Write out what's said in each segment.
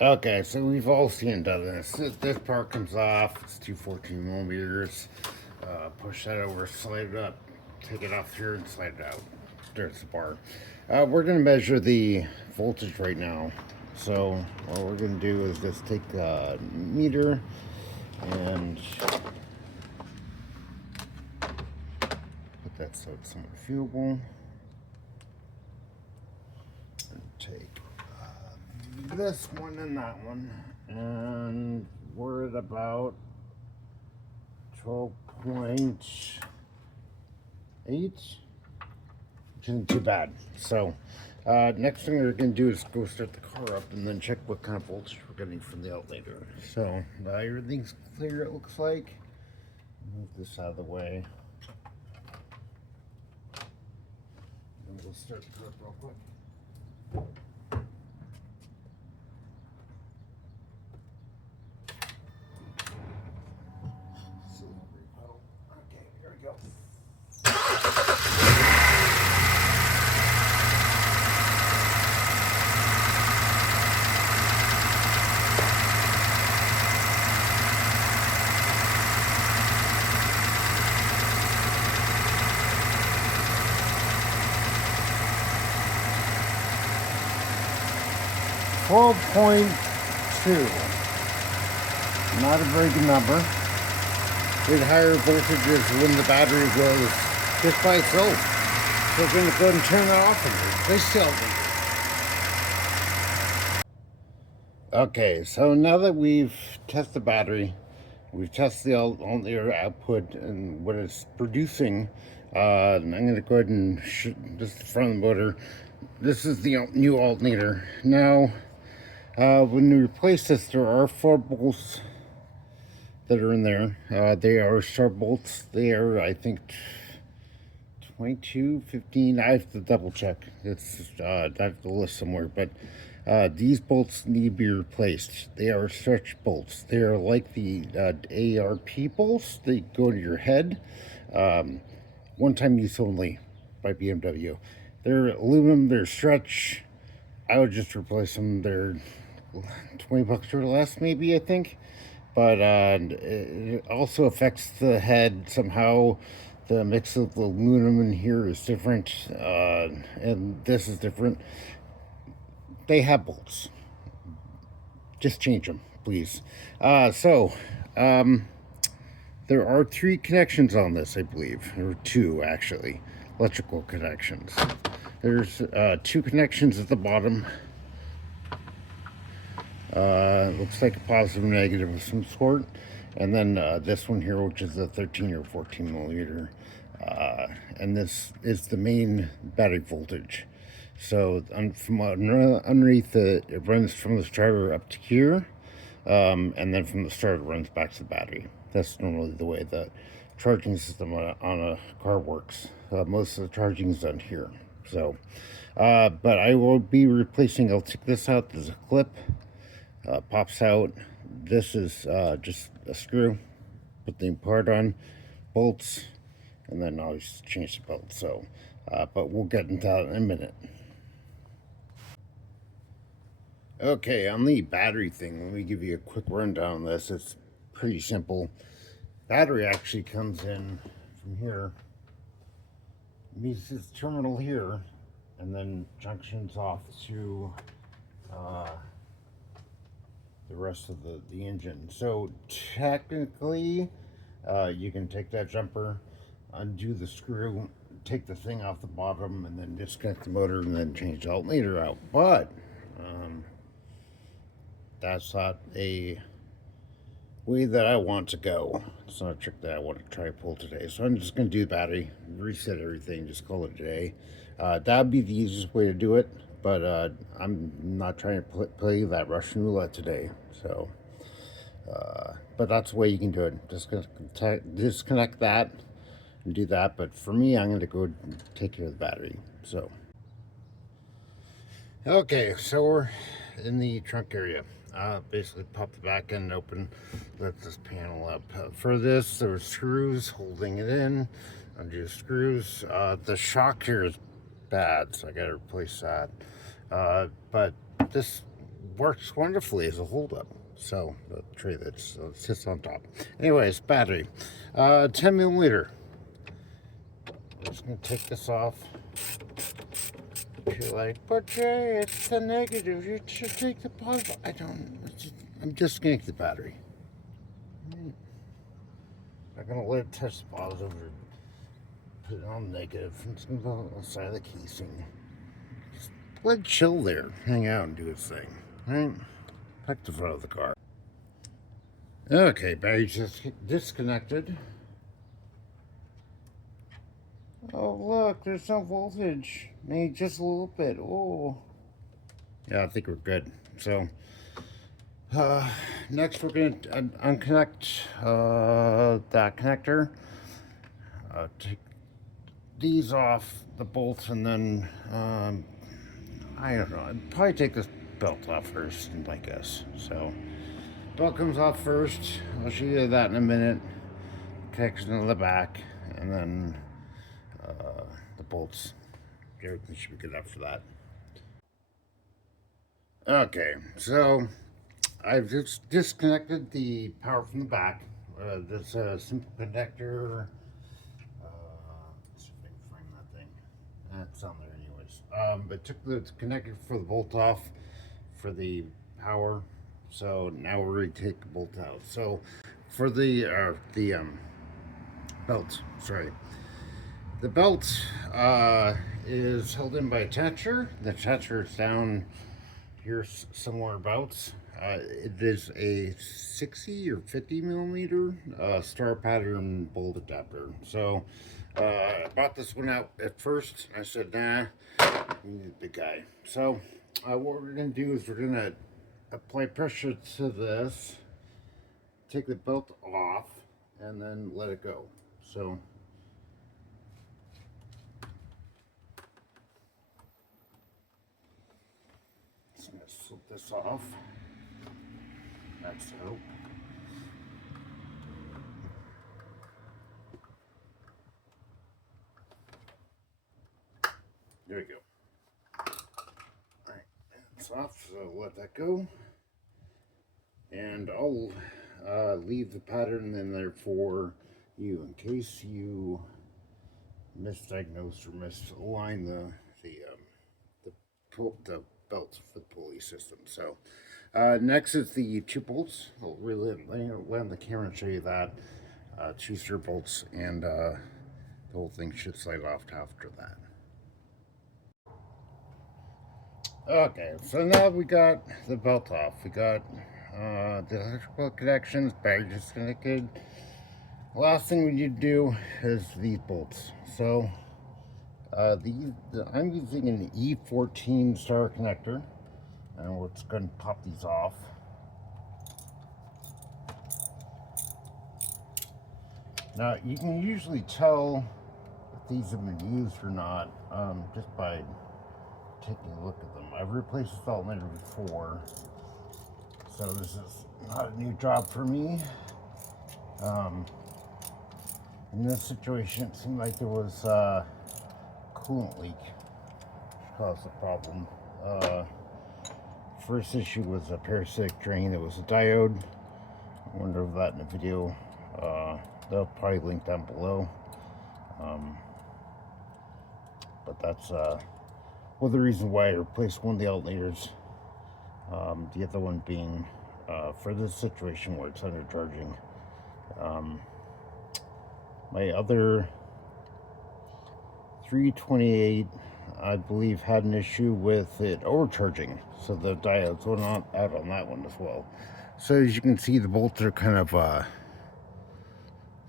Okay, so we've all seen done this. This part comes off. It's 214 millimeters. Push that over, slide it up, take it off here, and slide it out. There's the bar. We're going to measure the voltage right now. So what we're going to do is just take a meter and put that so it's somewhat viewable. And take this one and that one, and we're at about 12.8, which isn't too bad. So next thing we're going to do is go start the car up and then check what kind of voltage we're getting from the alternator. So everything's clear, it looks like. Move this out of the way, and we'll start the car up real quick. Okay, here we go. 12.2. Not a very good number. With higher voltages when the battery goes just by itself. So we're going to go ahead and turn that off and replace the alternator. Okay, so now that we've tested the battery, we've tested the alternator output and what it's producing, I'm going to go ahead and this is the front of the motor. This is the new alternator. Now, when we replace this, there are 4 bolts that are in there. They are sharp bolts. They are, I think, 22, 15. I have to double check. It's I have the list somewhere, but these bolts need to be replaced. They are stretch bolts. They are like the ARP bolts. They go to your head. One-time use only by BMW. They're aluminum. They're stretch. I would just replace them. They're $20 or less, maybe, I think. But it also affects the head somehow. The mix of the aluminum in here is different, and this is different. They have bolts. Just change them, please. There are 3 connections on this, I believe, or 2 actually, electrical connections. There's 2 connections at the bottom. Looks like a positive and negative of some sort, and then this one here, which is a 13 or 14 millimeter, and this is the main battery voltage. So from underneath it runs from the starter up to here, and then from the starter it runs back to the battery. That's normally the way the charging system on a car works. Most of the charging is done here. So, but I will be replacing. I'll take this out. There's a clip. Pops out. This is just a screw. Put the part on, bolts, and then I'll just change the belt. So, but we'll get into that in a minute. Okay, on the battery thing, let me give you a quick rundown on this. It's pretty simple. Battery actually comes in from here. Meets this terminal here, and then junctions off to the rest of the engine. So technically, you can take that jumper, undo the screw, take the thing off the bottom, and then disconnect the motor, and then change the alternator out. But that's not a way that I want to go. It's not a trick that I want to try to pull today. So I'm just going to do the battery, reset everything, just call it a day. That'd be the easiest way to do it, but I'm not trying to play that Russian roulette today. So, but that's the way you can do it. Just disconnect that and do that. But for me, I'm going to go take care of the battery. So, okay, so we're in the trunk area. Basically pop the back end open, let this panel up. For this, there were screws holding it in. Undo the screws. The shock here is bad, so I gotta replace that. But works wonderfully as a hold-up. So the tray that sits on top. Anyways, battery, 10 millimeter. I'm just gonna take this off. You're like, but Jay, it's the negative. You should take the positive. I don't. I'm disconnecting the battery. I'm not gonna let it touch the positive or put it on negative. I'm just gonna go on the side of the casing. Just let it chill there, hang out, and do its thing. Right? Back to the front of the car. Okay, battery just disconnected. Oh, look, there's no voltage. Maybe just a little bit. Oh. Yeah, I think we're good. So, next we're going to unconnect that connector. Take these off the bolts and then, I don't know, I'd probably take this belt off first, I guess. So, belt comes off first. I'll show you that in a minute. Connection to the back, and then the bolts. Everything should be good enough for that. Okay, so I've just disconnected the power from the back. This simple connector. Let's see if I can find that thing. That's on there anyways. But took the connector for the bolt off for the power. So now we're ready to take the bolt out. So for the belt, sorry. The belt is held in by a attacher. The attacher is down here somewhere abouts. It is a 60 or 50 millimeter star pattern bolt adapter. So I bought this one out at first. I said, nah, we need a big guy. So what we're going to do is we're going to apply pressure to this, take the belt off, and then let it go. So I'm going to slip this off. That's so. There we go. Alright, it's off, so let that go. And I'll leave the pattern in there for you in case you misdiagnose or misalign the belt for the pulley system. So next is the two bolts. I'll really land the camera and show you that. Two stir bolts, and the whole thing should slide off after that. Okay, so now we got the belt off. We got the electrical connections, battery disconnected. Last thing we need to do is these bolts. So I'm using an E14 star connector, and we're just going to pop these off. Now you can usually tell if these have been used or not just by taking a look at them. I've replaced this alternator before, so this is not a new job for me. In this situation, it seemed like there was a coolant leak which caused the problem. First issue was a parasitic drain. It was a diode. I wonder if that in the video. They'll probably link down below. But that's well, the reason why I replaced one of the alternators. The other one being for this situation where it's undercharging. My other 328, I believe, had an issue with it overcharging, so the diodes went out on that one as well. So as you can see, the bolts are kind of a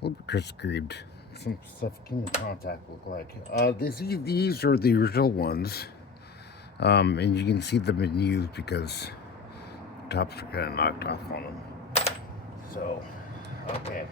little bit criss-creamed. Some stuff came in contact, look like. These are the original ones, and you can see them been used because the tops are kind of knocked off on them. So, okay.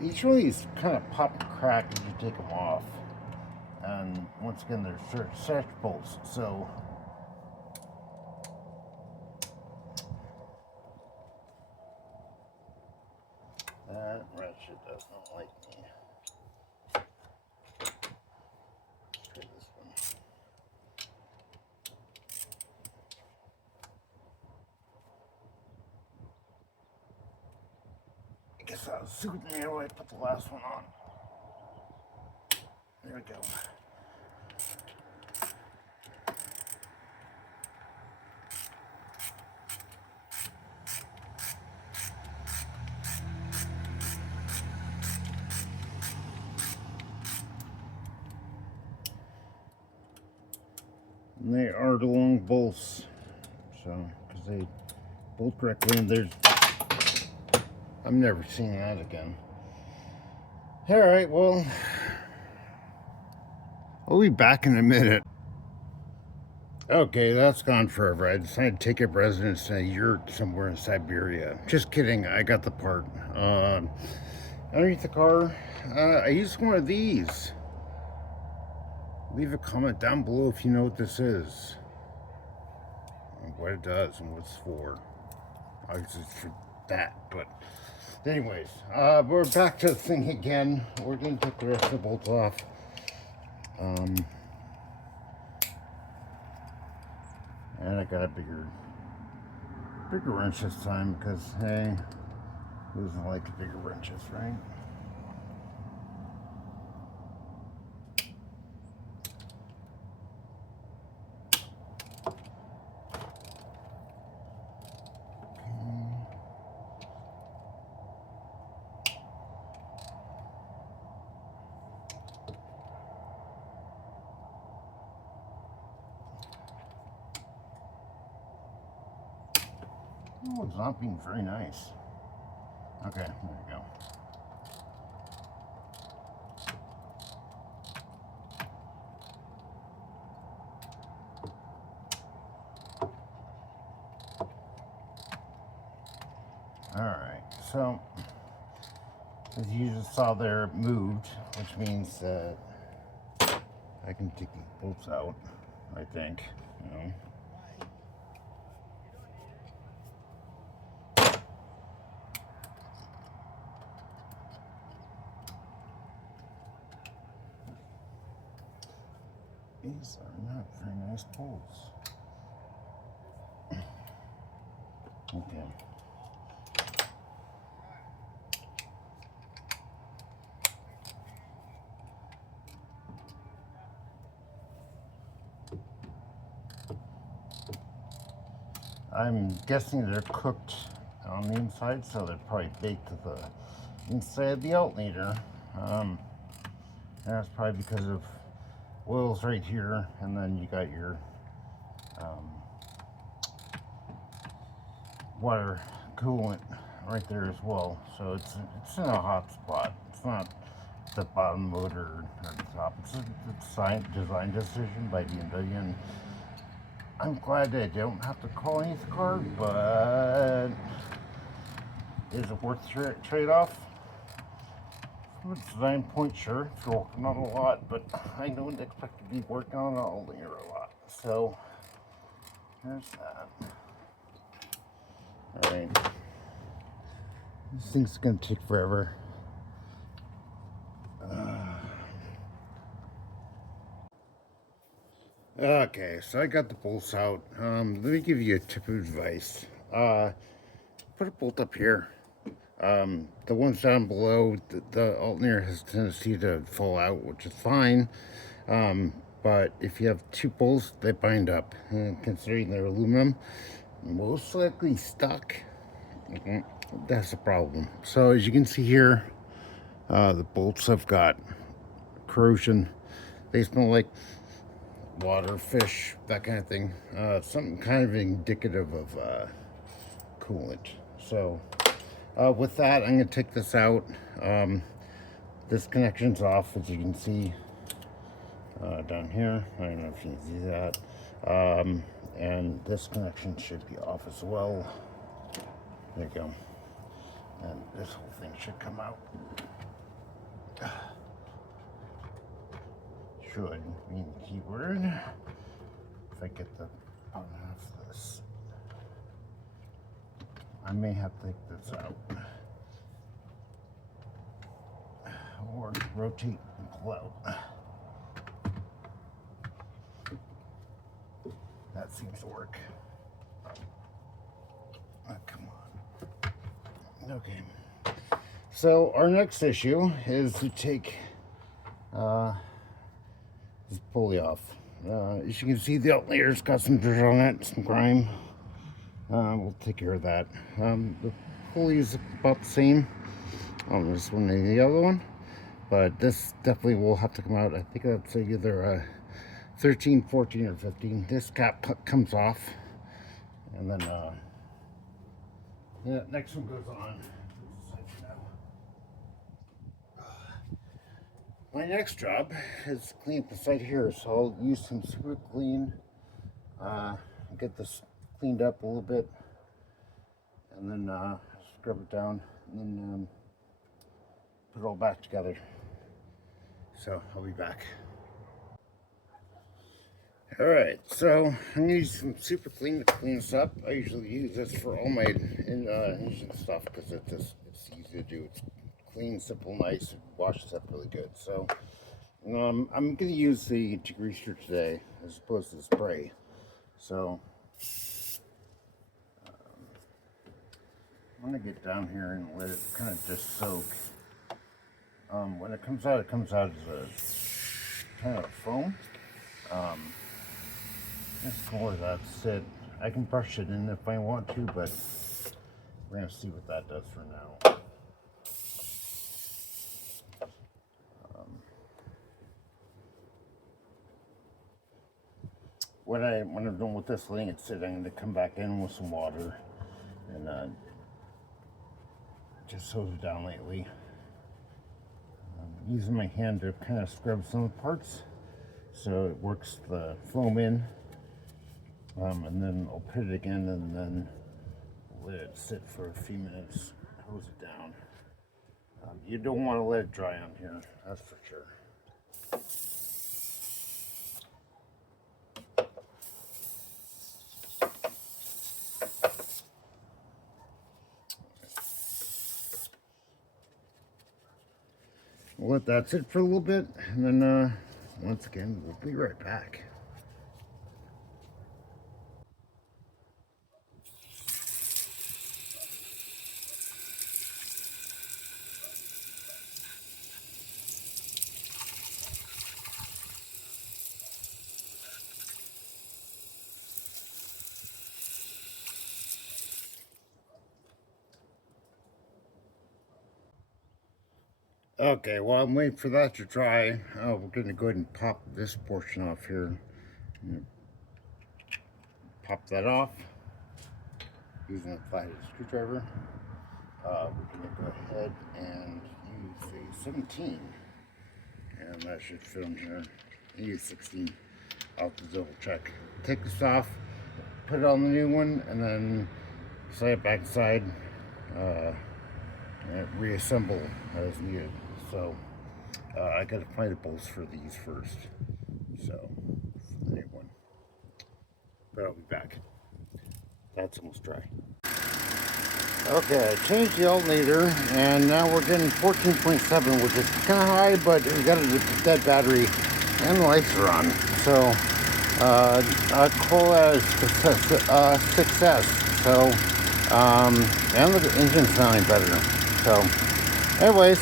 Each one of these kind of pop and crack as you take them off. And once again, they're stretch bolts. So that ratchet does not like me. Let's try this one. soothe me while I put the last one on. There we go. And they are the long bolts, so because they bolt correctly, and there's, I'm never seeing that again. All right, well, I'll be back in a minute. Okay, that's gone forever. I decided to take up residence in a yurt somewhere in Siberia. Just kidding, I got the part. Underneath the car, I used one of these. Leave a comment down below if you know what this is, what it does and what it's for. Obviously it's for that, but anyways, we're back to the thing again. We're gonna take the rest of the bolts off. And I got a bigger wrench this time because, hey, who doesn't like bigger wrenches, right? Oh, it's not being very nice. Okay, there we go. Alright, so as you just saw there, it moved, which means that I can take these bolts out, I think, you know. These are not very nice bolts. Okay. I'm guessing they're cooked on the inside, so they're probably baked to the inside of the alternator. And that's probably because of oils right here, and then you got your water coolant right there as well. So it's in a hot spot. It's not the bottom motor or the top. It's a design decision by BMW, and I'm glad I don't have to call any car, but is it worth the trade-off? From a design point, sure, if you're working on a lot, but I don't expect to be working on an alternator a lot. So, there's that. Alright. This thing's gonna take forever. Okay, so I got the bolts out. Let me give you a tip of advice. Put a bolt up here. The ones down below, the alternator has a tendency to fall out, which is fine. But if you have two bolts, they bind up. And considering they're aluminum, most likely stuck. That's a problem. So as you can see here, the bolts have got corrosion. They smell like water, fish, that kind of thing. Something kind of indicative of coolant. So with that, I'm going to take this out. This connection's off, as you can see down here. I don't know if you can see that. And this connection should be off as well. There you go. And this whole thing should come out. Should mean the keyword. If I get the bottom half of this, I may have to take this out or rotate and pull out. That seems to work. Oh, come on. Okay. So our next issue is to take this pulley off. As you can see, the alternator's got some dirt on it, some grime. We'll take care of that. The pulley is about the same on this one and the other one, but this definitely will have to come out. I think that's either 13, 14, or 15. This cap comes off, and then yeah, next one goes on. My next job is to clean up the side here, so I'll use some super clean, get this cleaned up a little bit, and then scrub it down, and then put it all back together. So I'll be back. Alright, so I'm going to use some super clean to clean this up. I usually use this for all my engine stuff because it's easy to do. It's clean, simple, nice. It washes up really good. So I'm going to use the degreaser today as opposed to spray. So I'm going to get down here and let it kind of just soak. When it comes out as a kind of foam. Just gonna let that sit. I can brush it in if I want to, but we're gonna see what that does for now. When I'm done with this, letting it sit, I'm gonna come back in with some water and just hose it down lightly. Using my hand to kind of scrub some of the parts so it works the foam in. And then I'll put it again and then let it sit for a few minutes, hose it down. You don't want to let it dry on here, that's for sure. We'll let that sit for a little bit, and then once again, we'll be right back. Okay, while I'm waiting for that to dry, we're going to go ahead and pop this portion off here. Pop that off using a flathead screwdriver. We're going to go ahead and use a 17, and that should fit in here. I use 16. I'll have to double check. Take this off, put it on the new one, and then slide it back inside. And reassemble as needed. So I gotta find the bolts for these first. So for the new one. But I'll be back. That's almost dry. Okay, I changed the alternator and now we're getting 14.7, which is kind of high, but we got a dead battery and the lights are on. So I call that 6S. So and the engine's sounding better. So, anyways,